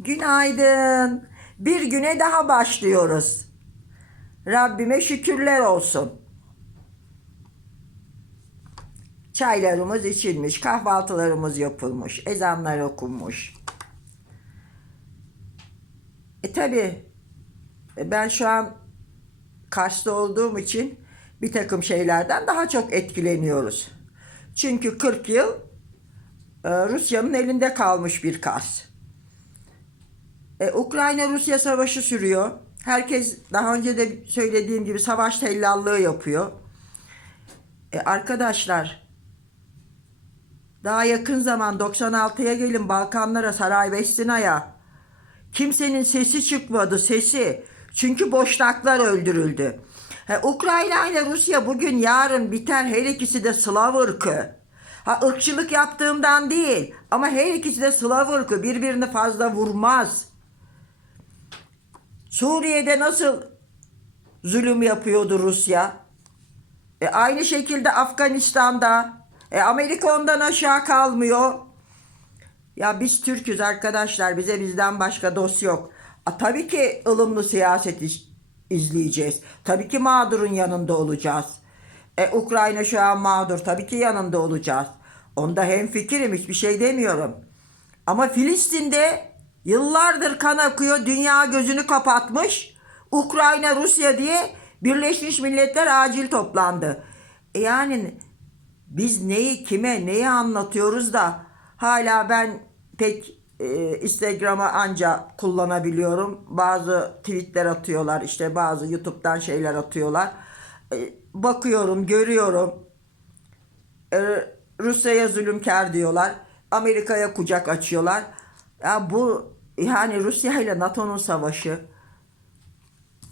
Günaydın. Bir güne daha başlıyoruz. Rabbime şükürler olsun. Çaylarımız içilmiş, kahvaltılarımız yapılmış, ezanlar okunmuş. E tabi ben şu an Kars'ta olduğum için bir takım şeylerden daha çok etkileniyoruz. Çünkü 40 yıl e, Rusya'nın elinde kalmış bir Kars. E, Ukrayna-Rusya savaşı sürüyor. Herkes daha önce de söylediğim gibi savaş tellallığı yapıyor. E, arkadaşlar daha yakın zaman 96'ya gelin Balkanlara, Saraybosna'ya. Kimsenin sesi çıkmadı, sesi. Çünkü boşnaklar öldürüldü. Ha, Ukrayna ile Rusya bugün yarın biter. Her ikisi de Slav ırkı. Ha ırkçılık yaptığımdan değil ama her ikisi de Slav ırkı birbirini fazla vurmaz. Suriye'de nasıl zulüm yapıyordu Rusya? E, aynı şekilde Afganistan'da. E, Amerika ondan aşağı kalmıyor. Ya biz Türk'üz arkadaşlar. Bize bizden başka dost yok. A, tabii ki ılımlı siyaset iz- izleyeceğiz. Tabii ki mağdurun yanında olacağız. E, Ukrayna şu an mağdur. Tabii ki yanında olacağız. Onda hem fikrim hiçbir şey demiyorum. Ama Filistin'de yıllardır kan akıyor. Dünya gözünü kapatmış. Ukrayna, Rusya diye Birleşmiş Milletler acil toplandı. Yani biz neyi kime neyi anlatıyoruz da hala ben pek e, Instagram'a anca kullanabiliyorum. Bazı tweetler atıyorlar işte bazı YouTube'dan şeyler atıyorlar. E, bakıyorum görüyorum. E, Rusya'ya zulümkar diyorlar. Amerika'ya kucak açıyorlar. Ya bu yani Rusya ile NATO'nun savaşı.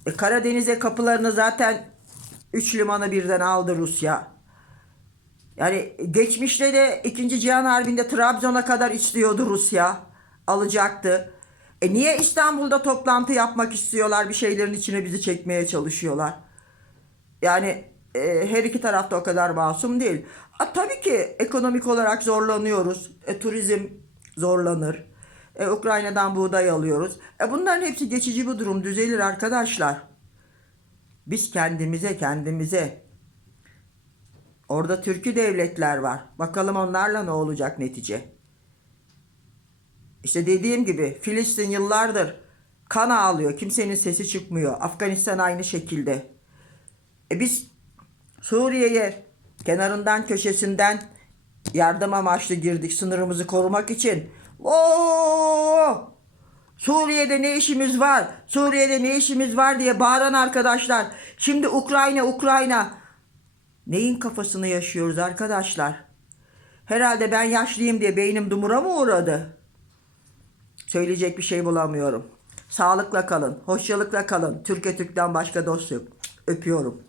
E, Karadeniz'e kapılarını zaten üç limanı birden aldı Rusya. Yani geçmişte de 2. Cihan Harbi'nde Trabzon'a kadar istiyordu Rusya. Alacaktı. E niye İstanbul'da toplantı yapmak istiyorlar? Bir şeylerin içine bizi çekmeye çalışıyorlar. Yani e, her iki tarafta o kadar masum değil. A, tabii ki ekonomik olarak zorlanıyoruz. E, turizm zorlanır. E, Ukrayna'dan buğday alıyoruz. E, bunların hepsi geçici bir durum. Düzelir arkadaşlar. Biz kendimize kendimize Orada Türkü devletler var. Bakalım onlarla ne olacak netice. İşte dediğim gibi Filistin yıllardır kan ağlıyor. Kimsenin sesi çıkmıyor. Afganistan aynı şekilde. E biz Suriye'ye kenarından köşesinden yardım amaçlı girdik sınırımızı korumak için. Oo! Suriye'de ne işimiz var? Suriye'de ne işimiz var diye bağıran arkadaşlar. Şimdi Ukrayna, Ukrayna. Neyin kafasını yaşıyoruz arkadaşlar? Herhalde ben yaşlıyım diye beynim dumura mı uğradı? Söyleyecek bir şey bulamıyorum. Sağlıkla kalın, hoşçalıkla kalın. Türkiye Türk'ten başka dost yok. Öpüyorum.